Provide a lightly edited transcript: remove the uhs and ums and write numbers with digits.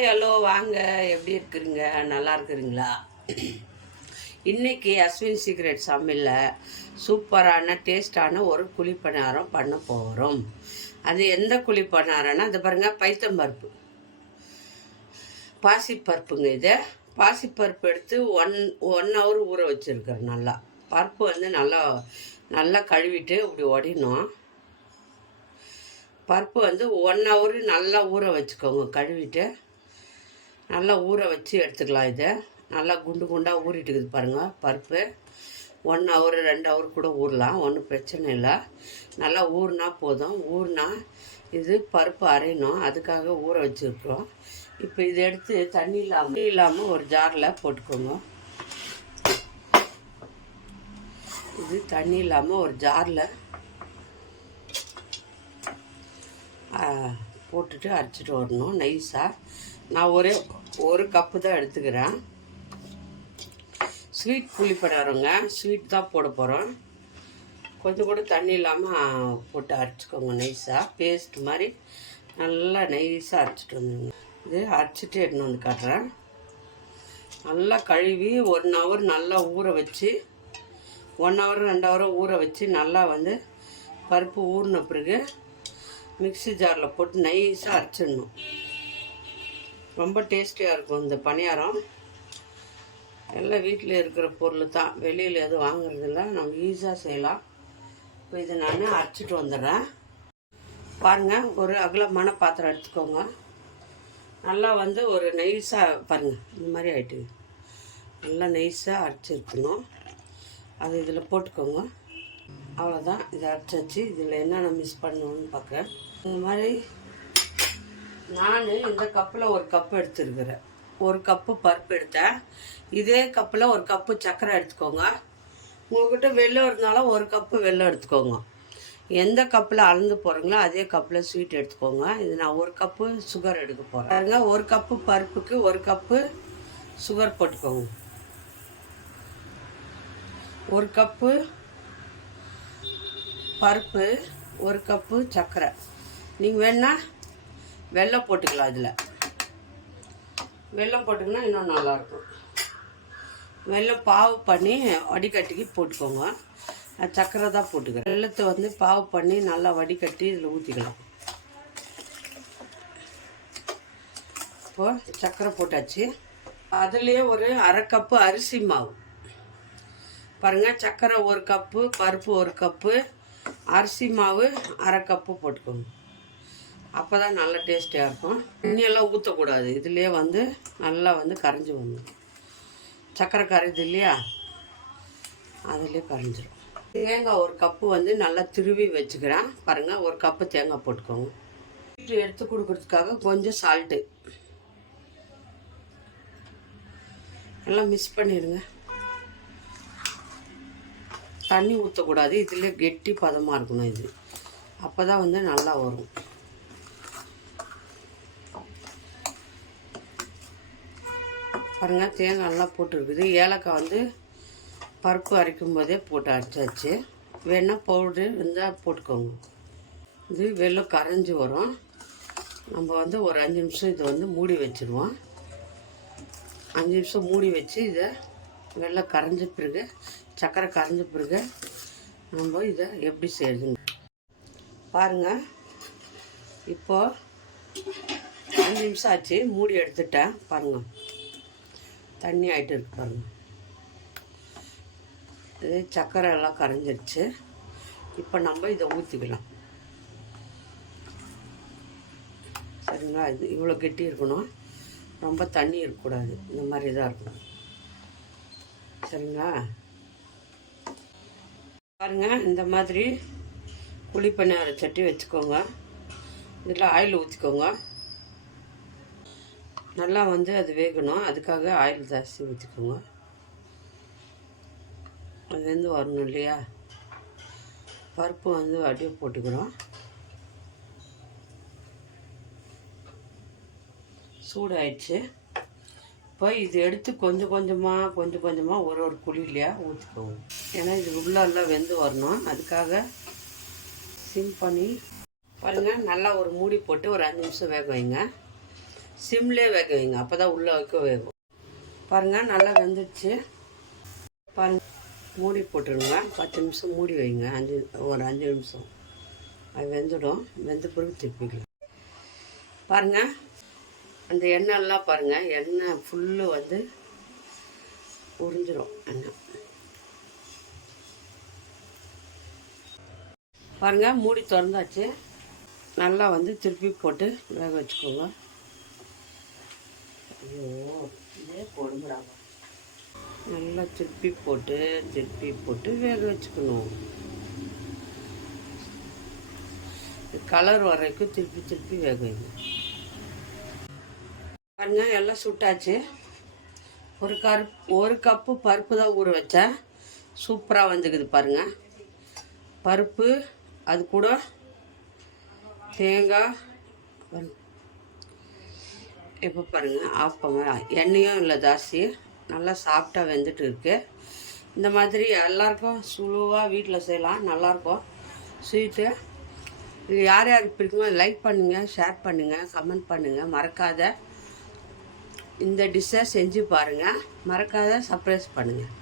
Hi hello வாங்க, எப்படி இருக்கிறீங்க? நல்லா இருக்கிறீங்களா? இன்றைக்கி அஸ்வின் சீக்ரெட் சமையலில் சூப்பரான டேஸ்டான ஒரு குழிப்பணியாரம் பண்ண போகிறோம். அது எந்த குழிப்பணியாரம்னா அது பாருங்கள், பைத்தம்பருப்பு பாசிப்பருப்புங்க. இது பாசிப்பருப்பு எடுத்து ஒன் ஹவர் ஊற வச்சுருக்கேன். நல்லா பருப்பு வந்து நல்லா கழுவிட்டு இப்படி உடையணும். பருப்பு வந்து 1 ஹவர் நல்லா ஊற வச்சுக்கோங்க. கழுவிட்டு நல்லா ஊற வச்சு எடுத்துக்கலாம். இதை நல்லா குண்டு குண்டாக ஊறிட்டு இருக்குது பாருங்கள். பருப்பு 1 ஹவர் 2 ஹவர் கூட ஊறலாம், ஒன்றும் பிரச்சனை இல்லை. நல்லா ஊறினா போதும். ஊறினா இது பருப்பு அரையணும், அதுக்காக ஊற வச்சுருக்கோம். இப்போ இதை எடுத்து தண்ணி இல்லாமல் ஒரு ஜாரில் போட்டுக்கோங்க. இது தண்ணி இல்லாமல் ஒரு ஜாரில் போட்டுட்டு அரைச்சிட்டு வரணும் நைஸாக. நான் ஒரு கப்பு தான் எடுத்துக்கிறேன். ஸ்வீட் புளிப்பணியாரங்க, ஸ்வீட் தான் போட போகிறோம். கொஞ்சம் கூட தண்ணி இல்லாமல் போட்டு அரைச்சிக்கோங்க நைஸாக. பேஸ்ட் மாதிரி நல்லா நைஸாக அரைச்சிட்டு வந்துடுங்க. இது அரைச்சிட்டு எடுத்துன்னு வந்து காட்டுறேன். நல்லா கழுவி 1 ஹவர் நல்லா ஊற வச்சு 1 ஹவர் 2 ஹவர் ஊற வச்சு நல்லா வந்து பருப்பு ஊறின பிறகு மிக்ஸி ஜாரில் போட்டு நைஸாக அரைச்சிடணும். ரொம்ப டேஸ்டியாக இருக்கும் இந்த பணியாரம். எல்லாம் வீட்டில் இருக்கிற பொருள் தான், வெளியில் எதுவும் வாங்குறதில்ல, நம்ம ஈஸியாக செய்யலாம். இப்போ இதை நான் அரைச்சிட்டு வந்துடுறேன். பாருங்கள், ஒரு அகலமான பாத்திரம் எடுத்துக்கோங்க. நல்லா வந்து ஒரு நைஸாக பாருங்கள், இந்த மாதிரி ஆகிட்டு நல்லா நைஸாக அரைச்சிருக்கணும். அது இதில் போட்டுக்கோங்க. அவ்வளோதான், இதை அரைச்சாச்சு. இதில் என்னென்ன மிஸ் பண்ணணும்னு பார்க்குறேன். இந்த மாதிரி நான் இந்த கப்பில் ஒரு கப்பு எடுத்துருக்கிறேன். ஒரு கப்பு பருப்பு எடுத்தேன். இதே கப்பில் ஒரு கப்பு சர்க்கரை எடுத்துக்கோங்க. உங்கள்கிட்ட வெல்லம் இருந்தாலும் ஒரு கப்பு வெல்லம் எடுத்துக்கோங்க. எந்த கப்பில் அளந்து போகிறீங்களோ அதே கப்பில் ஸ்வீட் எடுத்துக்கோங்க. இது நான் ஒரு கப்பு சுகர் எடுக்க போகிறேன். ஒரு கப்பு பருப்புக்கு ஒரு கப்பு சுகர் போட்டுக்கோங்க. ஒரு கப்பு பருப்பு, ஒரு கப்பு சர்க்கரை. நீங்கள் வேணா வெல்லம் போட்டுக்கலாம். இதில் வெல்லம் போட்டிங்கன்னா இன்னும் நல்லாயிருக்கும். வெல்லம் பாவு பண்ணி வடிகட்டிக்கு போட்டுக்கோங்க. நான் சர்க்கரை தான் போட்டுக்கிறேன். வெல்லத்தை வந்து பாவு பண்ணி நல்லா வடிகட்டி இதில் ஊற்றிக்கலாம். இப்போது சர்க்கரை போட்டாச்சு. அதுலேயே ஒரு அரை கப்பு அரிசி மாவு பாருங்கள். சர்க்கரை ஒரு கப்பு, பருப்பு ஒரு கப்பு, அரிசி மாவு அரை கப்பு போட்டுக்கோங்க. அப்போ தான் நல்லா டேஸ்டியாக இருக்கும். தண்ணியெல்லாம் ஊற்றக்கூடாது. இதுலேயே வந்து நல்லா வந்து கரைஞ்சி வந்துடும். சர்க்கரை கரைஞ்சி இல்லையா, அதுலேயே கரைஞ்சிடும். தேங்காய் ஒரு கப்பு வந்து நல்லா திருவி வச்சுக்கிறேன். பாருங்கள், ஒரு கப்பு தேங்காய் போட்டுக்கோங்க. எடுத்து கொடுக்குறதுக்காக கொஞ்சம் சால்ட்டு எல்லாம் மிக்ஸ் பண்ணிடுங்க. தண்ணி ஊற்றக்கூடாது. இதில் கெட்டி பதமாக இருக்கணும். இது அப்போ தான் வந்து நல்லா வரும். பாருங்கள், தேங்காய் நல்லா போட்டுருக்குது. ஏலக்காய் வந்து பருப்பு அரைக்கும் போதே போட்டு அரைச்சாச்சு. வேணால் பவுட்ரு இருந்தால் போட்டுக்கோங்க. இது வெல்லம் கரைஞ்சி வரும். நம்ம வந்து ஒரு 5 நிமிஷம் இதை வந்து மூடி வச்சுருவோம். 5 நிமிஷம் மூடி வச்சு இதை வெல்லம் கரைஞ்ச பிறகு, சர்க்கரை கரைஞ்ச பிறகு நம்ம இதை எப்படி செய்யுதுங்க பாருங்கள். இப்போது 5 நிமிஷம் ஆச்சு, மூடி எடுத்துட்டேன். பாருங்கள், தண்ணி ஆகிட்டு இருக்கு பாருங்கள். இது சர்க்கரை எல்லாம் கரைஞ்சிருச்சு. இப்போ நம்ம இதை ஊற்றிக்கலாம். சரிங்களா? இது இவ்வளோ கெட்டி இருக்கணும், ரொம்ப தண்ணி இருக்கக்கூடாது. இந்த மாதிரி தான் இருக்கணும். சரிங்களா? பாருங்கள், இந்த மாதிரி குழிப்பணியார சட்டி வச்சுக்கோங்க. இதில் ஆயில் ஊற்றிக்கோங்க. நல்லா வந்து அது வேகணும், அதுக்காக ஆயில் ஜாஸ்தி ஊற்றிக்கோங்க. அது வந்து வரணும் இல்லையா? பருப்பு வந்து அப்படியே போட்டுக்கிறோம். சூடாயிடுச்சு. இப்போ இது எடுத்து கொஞ்சம் கொஞ்சமாக ஒரு குழியிலையா ஊற்றிக்கோங்க. ஏன்னா இது உள்ளெல்லாம் வெந்து வரணும், அதுக்காக சிம் பண்ணி பாருங்கள். நல்லா ஒரு மூடி போட்டு ஒரு 5 நிமிஷம் வேக வைங்க. சிம்லேயே வேக வைங்க, அப்போ தான் உள்ளே வைக்க வேகும். பாருங்கள் நல்லா வெந்துடுச்சு. பாருங்கள், மூடி போட்டுருங்க. 10 நிமிஷம் மூடி வைங்க. ஒரு 5 நிமிஷம் அது வெந்துடும். வெந்த பிறகு திருப்பிக்கலாம். பாருங்கள், அந்த எண்ணெய்லாம் பாருங்கள், எண்ணெய் ஃபுல்லு வந்து உறிஞ்சிரும். எண்ணெய் பாருங்கள், மூடி திறந்தாச்சு. நல்லா வந்து திருப்பி போட்டு வேக வச்சுக்கோங்க. ஐயோ, இதே போடுங்கிறாங்க. நல்லா திருப்பி போட்டு வேக வச்சுக்கணும். கலர் வரைக்கும் திருப்பி வேக வைங்க. பாருங்க, எல்லாம் சுட்டாச்சு. ஒரு கப்பு பருப்பு தான் ஊற வச்சேன். சூப்பராக வந்துக்குது பாருங்கள். பருப்பு, அது கூட தேங்காய். இப்போ பாருங்கள், ஆஃப் பண்ண எண்ணெயும் இல்லை ஜாஸ்தி. நல்லா சாஃப்டாக வெந்துட்டு இருக்கு. இந்த மாதிரி எல்லாருக்கும் சுழுவாக வீட்டில் செய்யலாம், நல்லாயிருக்கும் ஸ்வீட்டு. இது யார் யாருக்கு பிடிக்குமோ லைக் பண்ணுங்கள், ஷேர் பண்ணுங்கள், கமெண்ட் பண்ணுங்கள். மறக்காத இந்த டிஷ்ஷை செஞ்சு பாருங்கள். மறக்காத சர்ப்ரைஸ் பண்ணுங்கள்.